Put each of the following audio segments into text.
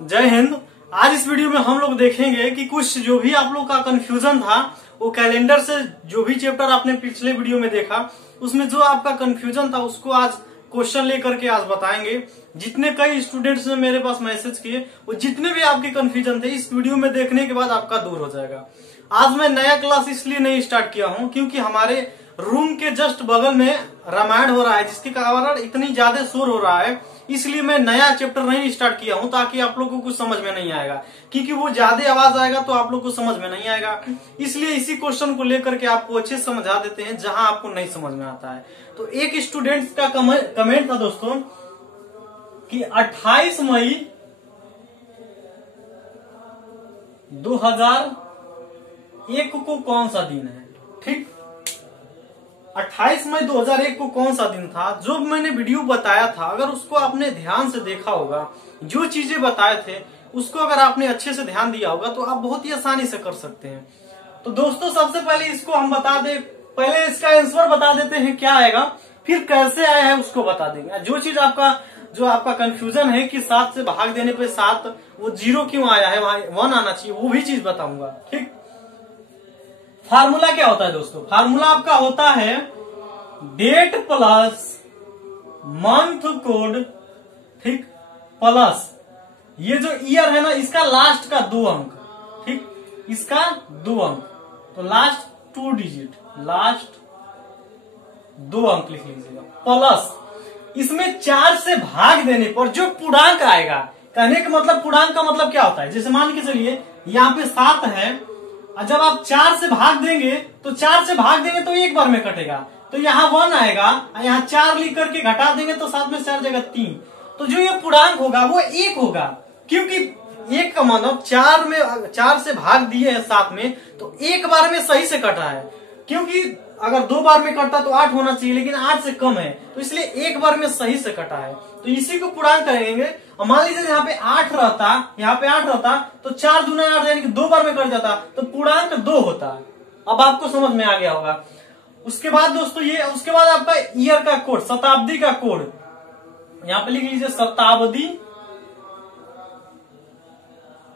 जय हिंद। आज इस वीडियो में हम लोग देखेंगे कि कुछ जो भी आप लोग का कंफ्यूजन था वो कैलेंडर से जो भी चैप्टर आपने पिछले वीडियो में देखा उसमें जो आपका कंफ्यूजन था उसको आज क्वेश्चन लेकर के आज बताएंगे। जितने कई स्टूडेंट्स ने मेरे पास मैसेज किए वो जितने भी आपके कंफ्यूजन थे इस वीडियो में देखने के बाद आपका दूर हो जाएगा। आज मैं नया क्लास इसलिए नहीं स्टार्ट किया हूँ क्योंकि हमारे रूम के जस्ट बगल में रामायण हो रहा है जिसके कारण इतनी ज्यादा शोर हो रहा है, इसलिए मैं नया चैप्टर नहीं स्टार्ट किया हूं ताकि आप लोगों को कुछ समझ में नहीं आएगा, क्योंकि वो ज्यादा आवाज आएगा तो आप लोग को समझ में नहीं आएगा। इसलिए इसी क्वेश्चन को लेकर के आपको अच्छे से समझा देते हैं जहां आपको नहीं समझ में आता है। तो एक स्टूडेंट का कमेंट था दोस्तों कि 28 मई 2001 को कौन सा दिन है। ठीक, 28 मई 2001 को कौन सा दिन था। जो मैंने वीडियो बताया था अगर उसको आपने ध्यान से देखा होगा, जो चीजें बताए थे उसको अगर आपने अच्छे से ध्यान दिया होगा तो आप बहुत ही आसानी से कर सकते हैं। तो दोस्तों सबसे पहले इसको हम बता दें, पहले इसका आंसर बता देते हैं क्या आएगा, फिर कैसे आया है उसको बता देंगे। जो चीज जो आपका कंफ्यूजन है कि 7 से भाग देने पे 7 वो 0 क्यों आया है, वहां 1 आना चाहिए, वो भी चीज बताऊंगा। ठीक, फार्मूला क्या होता है दोस्तों? फार्मूला आपका होता है डेट प्लस मंथ कोड, ठीक, प्लस ये जो ईयर है ना इसका लास्ट का 2 अंक, ठीक, इसका 2 अंक, तो लास्ट 2 डिजिट, लास्ट 2 अंक लिख लीजिएगा, प्लस इसमें 4 से भाग देने पर जो पूर्णांक आएगा। कहने का मतलब पूर्णांक का मतलब क्या होता है, जैसे मान के चलिए यहाँ पे 7 है और जब आप 4 से भाग देंगे तो 4 से भाग देंगे तो एक बार में कटेगा, तो यहाँ 1 आएगा, यहाँ 4 लिख करके घटा देंगे तो 7 में 4 जगह 3, तो जो ये पूर्णांक होगा वो 1 होगा, क्योंकि 1 का मतलब 4 से भाग दिए है 7 में तो एक बार में सही से कटा है। क्योंकि अगर 2 बार में कटता तो 8 होना चाहिए, लेकिन 8 से कम है तो इसलिए एक बार में सही से कटा है, तो इसी को पूर्णांक करेंगे। और मान लीजिए यहाँ पे 8 रहता, यहाँ पे 8 रहता तो 4 दूना 8 यानी कि 2 बार में कट जाता तो पूर्णांक 2 होता। अब आपको समझ में आ गया होगा। उसके बाद दोस्तों उसके बाद आपका ईयर का कोड, शताब्दी का कोड, यहाँ पे लिख लीजिए शताब्दी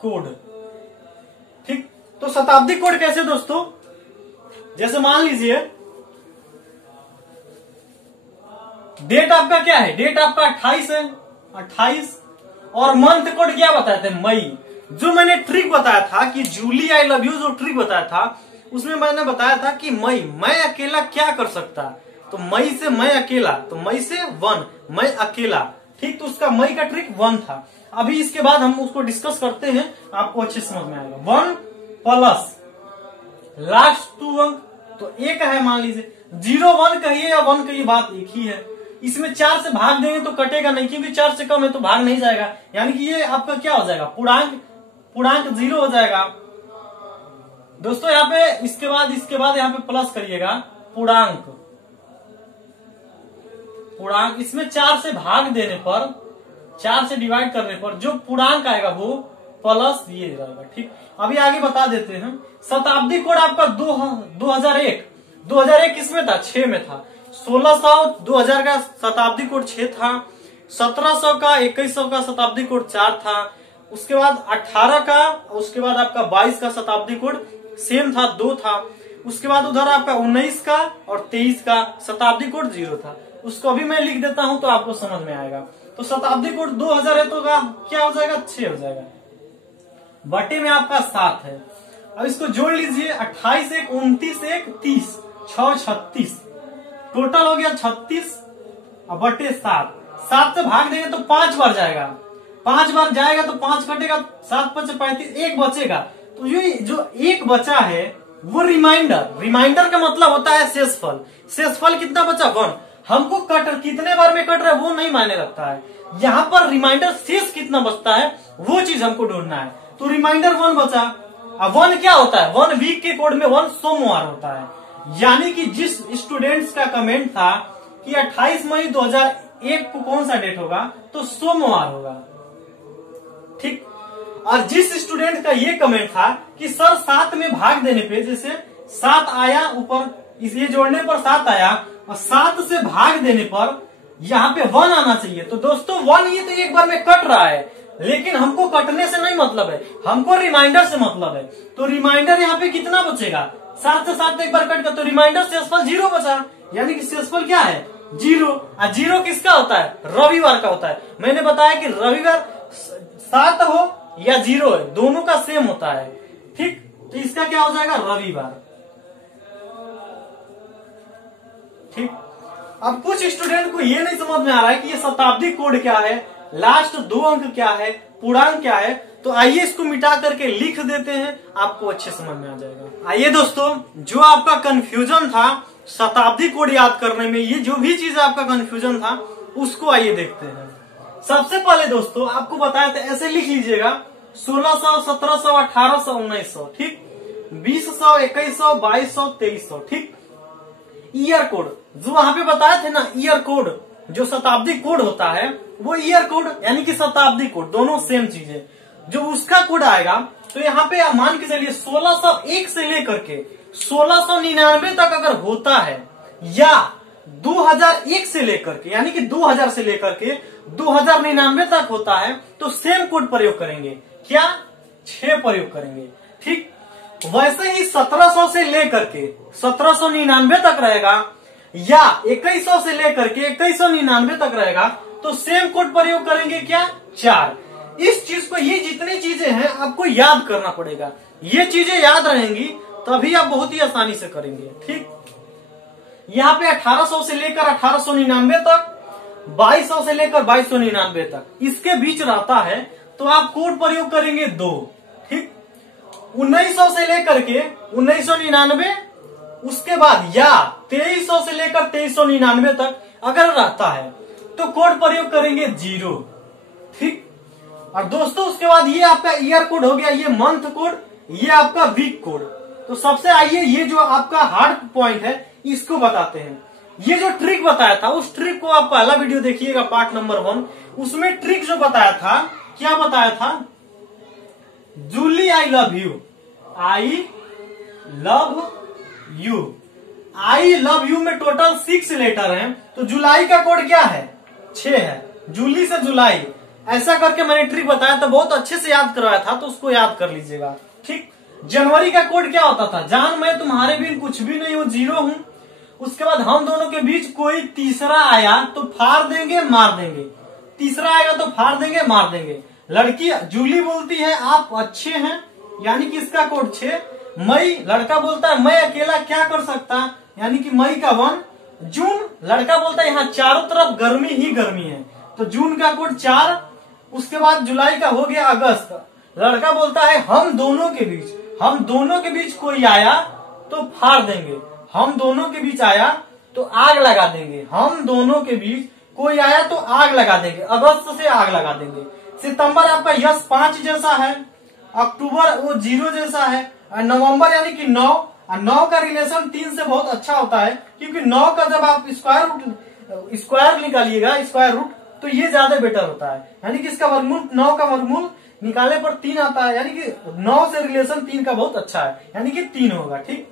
कोड। ठीक, तो शताब्दी कोड कैसे दोस्तों, जैसे मान लीजिए डेट आपका क्या है, डेट आपका 28 है, 28, और मंथ कोड क्या बताए थे, मई। जो मैंने ट्रिक बताया था कि जूली आई लव यू, जो ट्रिक बताया था उसमें मैंने बताया था कि मैं अकेला क्या कर सकता, तो मई से मैं अकेला, तो मई से 1, मैं अकेला। ठीक, तो उसका मई का ट्रिक 1 था। अभी इसके बाद हम उसको डिस्कस करते हैं, आपको अच्छे समझ में आएगा। 1 प्लस लास्ट 2 अंक, तो 1 है, मान लीजिए 0 1 कहिए या 1 कहिए, बात एक ही है। इसमें 4 से भाग देंगे तो कटेगा नहीं, क्योंकि 4 से कम है तो भाग नहीं जाएगा, यानी कि ये आपका क्या हो जाएगा, पूर्णांक 0 हो जाएगा दोस्तों। यहाँ पे इसके बाद यहाँ पे प्लस करिएगा, पूर्णांक इसमें 4 से भाग देने पर, 4 से डिवाइड करने पर जो पूर्णांक आएगा वो प्लस ये रहेगा। ठीक, अभी आगे बता देते हैं। शताब्दी कोड आपका 2001 किसमें था, 6 में था। 1600 2000 का शताब्दी कोड 6 था। 1700 का 2100 का शताब्दी कोड 4 था। उसके बाद 18 का, उसके बाद आपका 22 का शताब्दी कोड सेम था, 2 था। उसके बाद उधर आपका 19 का और 23 का शताब्दी कोड 0 था। उसको अभी मैं लिख देता हूं तो आपको समझ में आएगा। तो शताब्दी कोड 2000 है तो क्या हो जाएगा, 6 हो जाएगा, बटे में आपका 7 है। अब इसको जोड़ लीजिए, 28 1 29 1 30, 6 36, टोटल हो गया 36 और बटे 7। 7 से भाग देंगे तो 5 बार जाएगा, 5 बार जाएगा तो 5 कटेगा, 7 5 35, 1 बचेगा। तो ये जो 1 बचा है वो रिमाइंडर का मतलब होता है शेषफल। शेषफल कितना बचा, 1। हमको कितने बार में कट रहा है वो नहीं मायने रखता है, यहाँ पर रिमाइंडर शेष कितना बचता है वो चीज हमको ढूंढना है। तो रिमाइंडर 1 बचा। अब 1 क्या होता है, 1 वीक के कोड में 1 सोमवार होता है। यानी कि जिस स्टूडेंट्स का कमेंट था कि 28 मई 2001 को कौन सा डेट होगा, तो सोमवार होगा। ठीक, और जिस स्टूडेंट का ये कमेंट था कि सर 7 में भाग देने पे, जैसे 7 आया ऊपर, इसलिए जोड़ने पर 7 आया और 7 से भाग देने पर यहाँ पे 1 आना चाहिए, तो दोस्तों 1 ये तो एक बार में कट रहा है, लेकिन हमको कटने से नहीं मतलब है, हमको रिमाइंडर से मतलब है। तो रिमाइंडर यहाँ पे कितना बचेगा, 7 से 7 एक बार कट कर, तो रिमाइंडर शेषफल 0 बचा, यानी कि शेषफल क्या है 0। और 0 किसका होता है, रविवार का होता है। मैंने बताया कि रविवार 7 हो या 0 है, दोनों का सेम होता है। ठीक, तो इसका क्या हो जाएगा रविवार। ठीक, अब कुछ स्टूडेंट को ये नहीं समझ में आ रहा है कि ये शताब्दी कोड क्या है, लास्ट 2 अंक क्या है, पूर्णांक क्या है। तो आइए इसको मिटा करके लिख देते हैं, आपको अच्छे समझ में आ जाएगा। आइए दोस्तों, जो आपका कंफ्यूजन था शताब्दी कोड याद करने में, ये जो भी चीज आपका कंफ्यूजन था उसको आइए देखते हैं। सबसे पहले दोस्तों आपको बताया था, ऐसे लिख लीजिएगा 1600, 1700, 1800, 1900। ठीक, 2000, 2100, 2200, 2300। ठीक, ईयर कोड जो वहां पे बताए थे ना, ईयर कोड जो शताब्दी कोड होता है वो ईयर कोड यानी कि शताब्दी कोड, दोनों सेम चीज है। जो उसका कोड आएगा तो यहाँ पे मान के चलिए 1601 से लेकर के 1699 तक अगर होता है, या 2001 से लेकर के यानी कि 2000 से लेकर के 2099 तक होता है, तो सेम कोड प्रयोग करेंगे। क्या, 6 प्रयोग करेंगे। ठीक, वैसे ही 1700 से लेकर के 1799 तक रहेगा, या 2100 से लेकर के 2199 तक रहेगा, तो सेम कोड प्रयोग करेंगे। क्या, 4। इस चीज को, ये जितनी चीजें हैं आपको याद करना पड़ेगा। ये चीजें याद रहेंगी तभी आप बहुत ही आसानी से करेंगे। ठीक, यहाँ पे 1800 से लेकर 1899 तक, 2200 से लेकर 2299 तक, इसके बीच रहता है तो आप कोड प्रयोग करेंगे 2। ठीक, 1900 से लेकर के 1999, उसके बाद या 2300 से लेकर 2399 तक अगर रहता है तो कोड प्रयोग करेंगे 0। ठीक, और दोस्तों उसके बाद ये आपका ईयर कोड हो गया, ये मंथ कोड, ये आपका वीक कोड। तो सबसे आइए ये जो आपका हार्ड पॉइंट है इसको बताते हैं। ये जो ट्रिक बताया था उस ट्रिक को आप पहला वीडियो देखिएगा, पार्ट नंबर 1, उसमें ट्रिक जो बताया था, क्या बताया था, Julie I love you, I love you, I love you में टोटल 6 लेटर हैं, तो जुलाई का कोड क्या है, 6 है, जूली से जुलाई। ऐसा करके मैंने ट्रिक बताया था, बहुत अच्छे से याद करवाया था, तो उसको याद कर लीजिएगा। ठीक, जनवरी का कोड क्या होता था, जान मैं तुम्हारे बिन कुछ भी नहीं हूँ, 0 हूँ। उसके बाद हम दोनों के बीच कोई तीसरा आया तो फाड़ देंगे मार देंगे, तीसरा आएगा तो फाड़ देंगे मार देंगे। लड़की जूली बोलती है आप अच्छे हैं, यानी कि इसका कोड 6। मई, लड़का बोलता है मैं अकेला क्या कर सकता, यानी कि मई का 1। जून, लड़का बोलता है यहाँ चारों तरफ गर्मी ही गर्मी है, तो जून का कोड 4। उसके बाद जुलाई का हो गया अगस्त, लड़का बोलता है हम दोनों के बीच कोई आया तो फाड़ देंगे, हम दोनों के बीच आया तो आग लगा देंगे, हम दोनों के बीच कोई आया तो आग लगा देंगे, अगस्त से आग लगा देंगे। सितंबर आपका यस 5 जैसा है, अक्टूबर वो 0 जैसा है, और नवंबर यानी कि 9, और 9 का रिलेशन 3 से बहुत अच्छा होता है, क्योंकि 9 का जब आप स्क्वायर निकालिएगा, स्क्वायर रूट, तो ये ज्यादा बेटर होता है, यानी कि इसका वर्गमूल 9 का वर्गमूल निकालने पर 3 आता है, यानी कि 9 से रिलेशन 3 का बहुत अच्छा है, यानी कि 3 होगा। ठीक,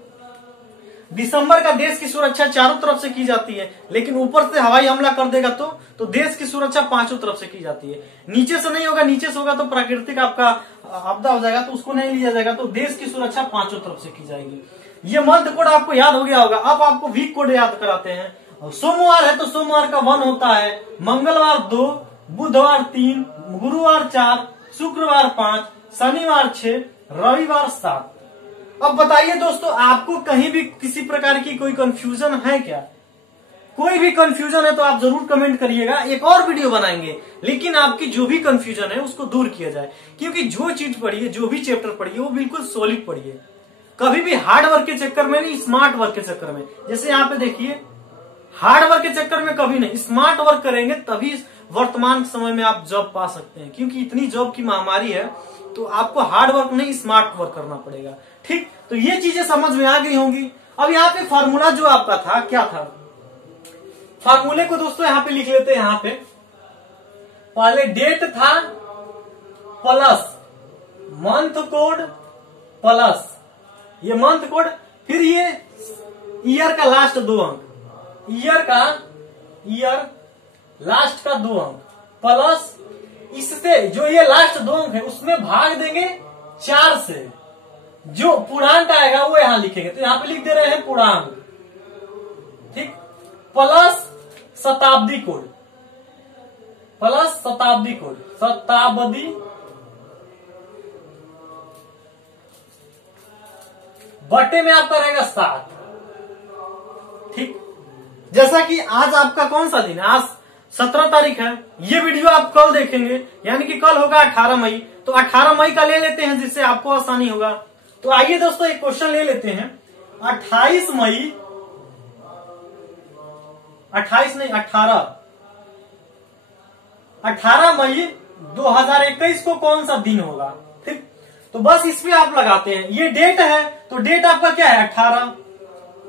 दिसंबर का देश की सुरक्षा चारों तरफ से की जाती है, लेकिन ऊपर से हवाई हमला कर देगा तो देश की सुरक्षा 5 तरफ से की जाती है। नीचे से नहीं होगा, नीचे से होगा तो प्राकृतिक आपका आपदा हो जाएगा, तो उसको नहीं लिया जाएगा, तो देश की सुरक्षा 5 तरफ से की जाएगी। ये मंथ कोड आपको याद हो गया होगा। अब आपको वीक कोड याद कराते हैं। सोमवार है तो सोमवार का 1 होता है, मंगलवार 2, बुधवार 3, गुरुवार 4, शुक्रवार 5, शनिवार 6, रविवार 7। अब बताइए दोस्तों, आपको कहीं भी किसी प्रकार की कोई कंफ्यूजन है क्या? कोई भी कंफ्यूजन है तो आप जरूर कमेंट करिएगा, एक और वीडियो बनाएंगे, लेकिन आपकी जो भी कंफ्यूजन है उसको दूर किया जाए। क्योंकि जो चीज पढ़िए, जो भी चैप्टर पढ़िए, वो बिल्कुल सॉलिड पढ़िए, कभी भी हार्ड वर्क के चक्कर में नहीं, स्मार्ट वर्क के चक्कर में। जैसे यहाँ पे देखिए, हार्ड वर्क के चक्कर में कभी नहीं, स्मार्ट वर्क करेंगे तभी वर्तमान समय में आप जॉब पा सकते हैं। क्योंकि इतनी जॉब की महामारी है, तो आपको हार्ड वर्क नहीं स्मार्ट वर्क करना पड़ेगा। ठीक, तो ये चीजें समझ में आ गई होंगी। अब यहाँ पे फार्मूला जो आपका था, क्या था? फार्मूले को दोस्तों यहाँ पे लिख लेते हैं। यहाँ पे पहले डेट था प्लस मंथ कोड प्लस ये मंथ कोड, फिर ये ईयर का लास्ट 2 अंक, ईयर लास्ट का 2 अंक प्लस इससे जो ये लास्ट 2 अंक है उसमें भाग देंगे 4 से, जो पूर्णांक आएगा वो यहां लिखेंगे। तो यहां पे लिख दे रहे हैं पूर्णांक, ठीक, प्लस शताब्दी कोड, प्लस शताब्दी कोड, शताब्दी बटे में आपका रहेगा 7, ठीक। जैसा कि आज आपका कौन सा दिन है, आज 17 तारीख है, ये वीडियो आप कल देखेंगे, यानी कि कल होगा 18 मई। तो 18 मई का ले लेते हैं जिससे आपको आसानी होगा। तो आइए दोस्तों एक क्वेश्चन ले लेते हैं। 28 मई 28 नहीं 18 मई 2021 को कौन सा दिन होगा, ठीक। तो बस इस पे आप लगाते हैं, ये डेट है तो डेट आपका क्या है 18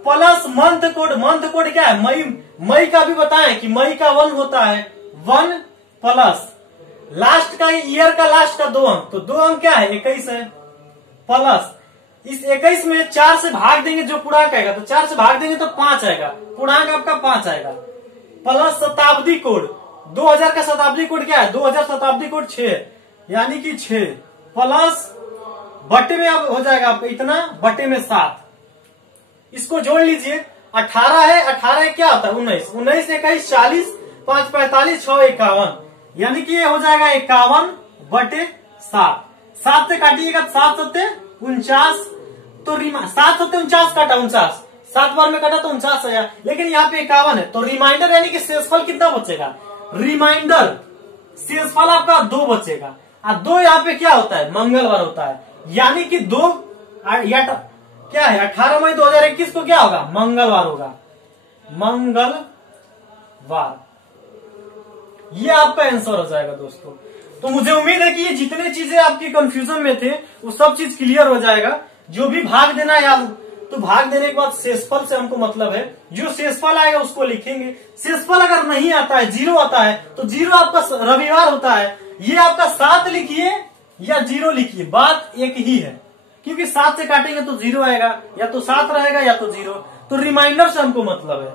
plus month code, month code क्या है मई, मई का भी बताएं कि मई का 1 होता है 1 प्लस लास्ट का ईयर का लास्ट का 2 अंक, तो 2 अंक क्या है 21 है, प्लस इस 21 में 4 से भाग देंगे जो पूर्णांक आएगा, तो 4 से भाग देंगे तो 5 आएगा, पूर्णांक आपका 5 आएगा, प्लस शताब्दी कोड 2000 का शताब्दी कोड क्या है 2000 शताब्दी कोड 6, यानी कि 6 प्लस बटे में अब हो जाएगा आपका इतना बटे में 7, इसको जोड़ लीजिए। 18 है, 18 क्या होता है 19, 19 21 40 5 45 6 51, यानी कि ये हो जाएगा 51 बटे 7, 7 से काटिएगा 7 सत्ते 49, तो 7 सत्ते 49 काटा 49, 7 बार में काटा तो 49 आया, लेकिन यहाँ पे 51 है, तो रिमाइंडर यानी कि शेषफल कितना बचेगा, रिमाइंडर शेषफल आपका 2 बचेगा, और 2 यहाँ पे क्या होता है मंगलवार होता है, यानी कि 2 क्या है 18 मई 2021 को क्या होगा मंगलवार होगा, मंगलवार, ये आपका आंसर हो जाएगा दोस्तों। तो मुझे उम्मीद है कि ये जितने चीजें आपकी कंफ्यूजन में थे वो सब चीज क्लियर हो जाएगा। जो भी भाग देना या तो भाग देने के बाद शेषफल से हमको मतलब है, जो शेषफल आएगा उसको लिखेंगे। शेषफल अगर नहीं आता है 0 आता है तो 0 आपका रविवार होता है, ये आपका 7 लिखिए या 0 लिखिए, बात एक ही है, क्योंकि 7 से काटेंगे तो 0 आएगा, या तो 7 रहेगा या तो 0, तो रिमाइंडर से हमको मतलब है,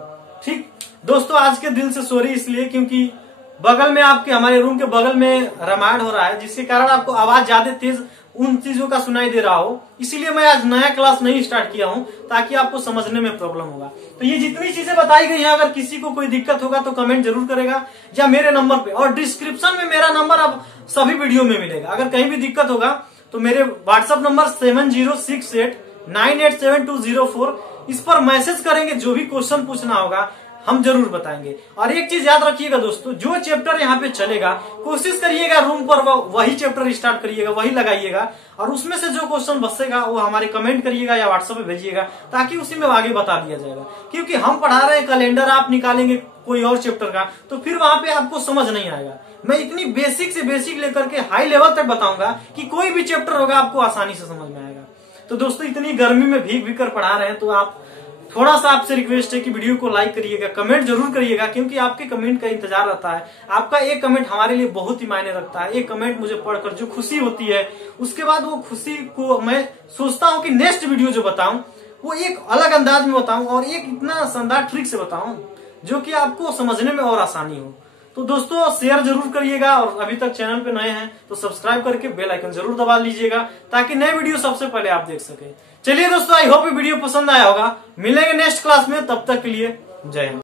ठीक दोस्तों। आज के दिल से सॉरी इसलिए क्योंकि बगल में आपके हमारे रूम के बगल में रामायण हो रहा है, जिसके कारण आपको आवाज ज्यादा तेज उन चीजों का सुनाई दे रहा हो, इसीलिए मैं आज नया क्लास नहीं स्टार्ट किया हूं ताकि आपको समझने में प्रॉब्लम होगा। तो ये जितनी चीजें बताई गई हैं, अगर किसी को कोई दिक्कत होगा तो कमेंट जरूर करेगा या मेरे नंबर पे, और डिस्क्रिप्शन में मेरा नंबर अब सभी वीडियो में मिलेगा। अगर कहीं भी दिक्कत होगा तो मेरे व्हाट्सएप नंबर 7068987204, इस पर मैसेज करेंगे, जो भी क्वेश्चन पूछना होगा हम जरूर बताएंगे। और एक चीज याद रखिएगा दोस्तों, जो चैप्टर यहाँ पे चलेगा कोशिश करिएगा रूम पर वही चैप्टर स्टार्ट करिएगा, वही लगाइएगा, और उसमें से जो क्वेश्चन बचेगा वो हमारे कमेंट करिएगा या व्हाट्सएप पे भेजिएगा, ताकि उसी में आगे बता दिया जाएगा। क्योंकि हम पढ़ा रहे हैं कैलेंडर, आप निकालेंगे कोई और चैप्टर का तो फिर वहां पे आपको समझ नहीं आएगा। मैं इतनी बेसिक से बेसिक लेकर के हाई लेवल तक बताऊंगा कि कोई भी चैप्टर होगा आपको आसानी से समझ में आएगा। तो दोस्तों इतनी गर्मी में भीग भीग कर पढ़ा रहे हैं, तो आप थोड़ा सा आपसे रिक्वेस्ट है कि वीडियो को लाइक करिएगा, कमेंट जरूर करिएगा, क्योंकि आपके कमेंट का इंतजार रहता है। आपका एक कमेंट हमारे लिए बहुत ही मायने रखता है। एक कमेंट मुझे पढ़कर जो खुशी होती है, उसके बाद वो खुशी को मैं सोचता हूँ कि नेक्स्ट वीडियो जो बताऊं वो एक अलग अंदाज में बताऊं और एक इतना शानदार ट्रिक से बताऊं जो कि आपको समझने में और आसानी हो। तो दोस्तों शेयर जरूर करिएगा, और अभी तक चैनल पे नए हैं तो सब्सक्राइब करके बेल आइकन जरूर दबा लीजिएगा, ताकि नए वीडियो सबसे पहले आप देख सके। चलिए दोस्तों, आई होप वीडियो पसंद आया होगा। मिलेंगे नेक्स्ट क्लास में, तब तक के लिए जय हिंद।